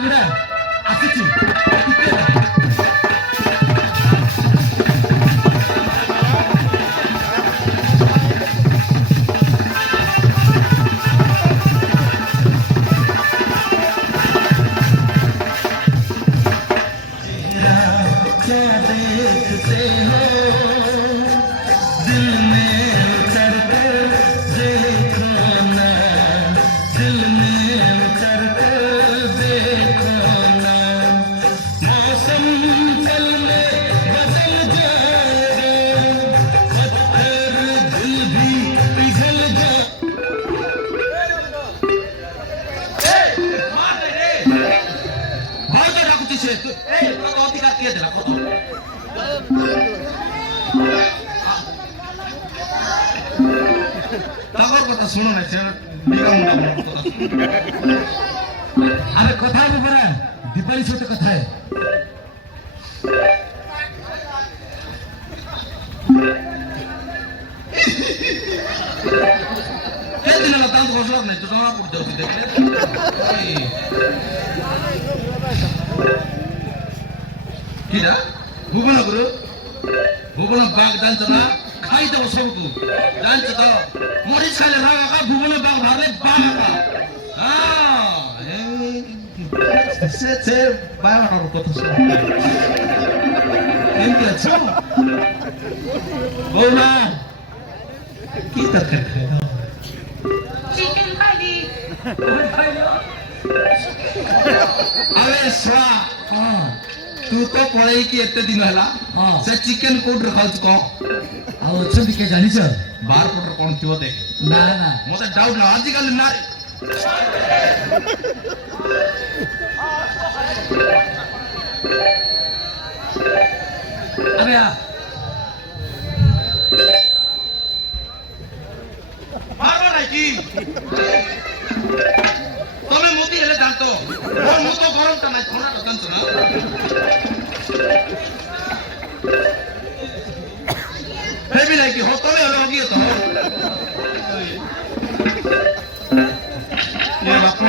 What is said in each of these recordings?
ବୁଢ଼ା ଆସିଛି শুনো না আরে কোথায় ব্যাপারে দীপালি সাথে কোথায় দিন তান্ত বসলাম নাই তো জমা পড়তে হচ্ছে দেখলে কিরা ভুবন গুরু ভুবন বাঘ জানছো না খাই দেবো সবকু জানছো তো মরিচ খাইলে ভাগ আঁকা ভুবনে বাঘ ভাগলে বাঘ আঁকা সে বাঘানোর কথা শোনো কেমতি আছো বৌমা কি তরকারি খাইল চিকেন খাইলি আরে সোয়া तू तो पढ़े कि एते दिन हला से चिकन कोड रखाउछ को आ अछंती के जानि छ बार कोड कोन थियो देख ना ना मोते डाउट ना आजकल ना अबे आ मारो নাই কি তুমি মুতি হেলে জানতো ওর মুতো গরমটা নাই ঠান্ডাটা জানতো না হেবি নাকি হো তুমি হলো গিয়ে তো এ বাপু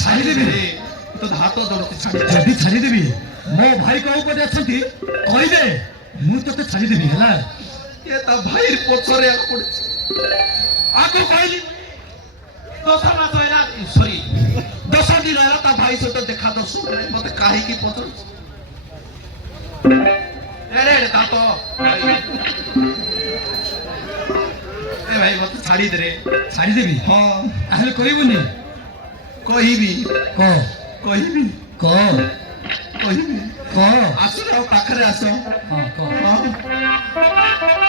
ছাড়ি দেবি রে তো হাত ধরতে যদি ছাড়ি দেবি ମୋ ଭାଇ କୋଉ ପଟେ ଅଛନ୍ତି କହିଦେ ମୁଁ ତତେ ଛାଡି ଦେବି ହେଲା ଏ ତା ଭାଇ ପଛରେ ପଡିଛି ଆକୁ କହିଲି 10 ମାସ ହେଲା ସରି 10 ଦିନ ହେଲା ତା ଭାଇ ସହିତ ଦେଖା ଦର୍ଶନ ମତେ କାହିଁକି ପଚାରୁଛି रे ता तो ए भाई मत छाड़ी दे रे छाड़ी देबी हां आले कहबुनी कहबी कहबी कहबी आसो पाखरे आसो हां